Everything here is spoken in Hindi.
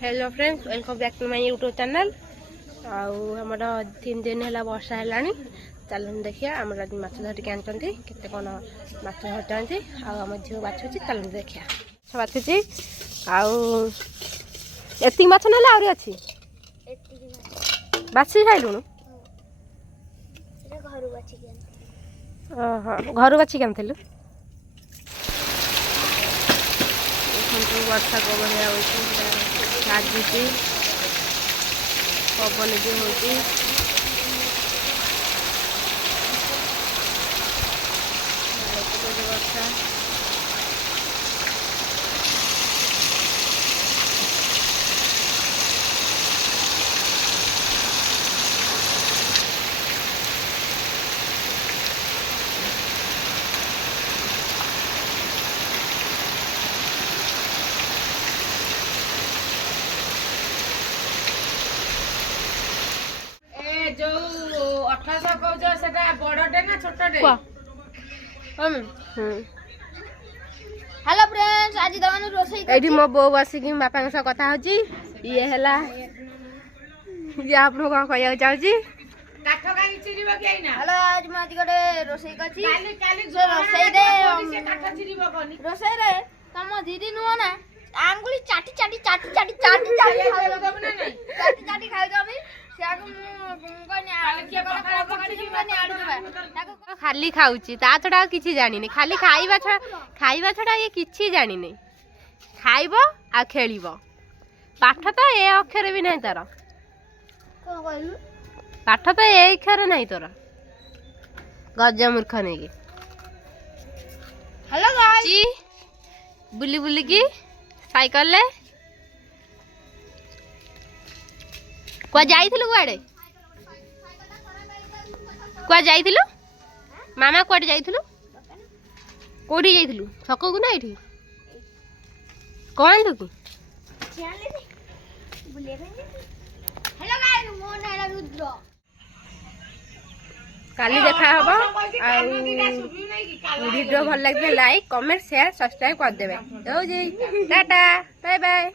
Hello friends, welcome back to my YouTube channel. आमर 3 दिन है वर्षा है। चलन देखिए आमर आज माछ धरिक आनी केते कौन माछ धरते आम झील बाछुची। चलन देखिए बाछुची आती माछ ना आहरी अच्छी बाछी खाइलुणु। घर बाछिक आनी वर्षा पवन गाजुची पवन भी होती वर्षा। जो 1800 कहूछ सेटा बड़टे ना छोटटे? हेलो फ्रेंड्स, आज दवान रोसई एठी मो बो बसी कि बापा के साथ कथा होची। ये हला ये आपन को कहया चाहूची काठ काई चिरिबो के आइना। हेलो, आज म आज गडे रोसई करची। काली रोसई दे से काठ चिरिबो कोनी रोसई रे तम दीदी नुहो ना आंगुली चाटी चाटी चाटी चाटी चाटी चाटी खाउ दबु ना नहीं चाटी चाटी खाउ जमी सियाको मु कोनी के पकड़ा पकड़ी कोनी आडु देबा खाली खाऊची ता छडा किछि जानि नै। खाली खाइबा छडा ये किछि जानि नै। खाइबो आ खेलिबो। पाठ तो ए अक्षर भी नहीं तोर। को कहलु पाठ तो ए अक्षर नहीं तोर। गज मूर्ख नै की। हेलो गाइस, जी बुली बुली की साइकिल ले कुआ जाइथिलु कुआडे कुआ जाइथिलु मामा कुआडे जाइथिलु कोठी जाइथिलु छक को ना एठी कोन लु की चले बुले गए। हेलो गाइस, मो नाला रुद्र। काली देखा हबो आ वीडियो भल लगे लाइक कमेंट शेयर सब्सक्राइब कर देबे। हो जी टाटा बाय बाय।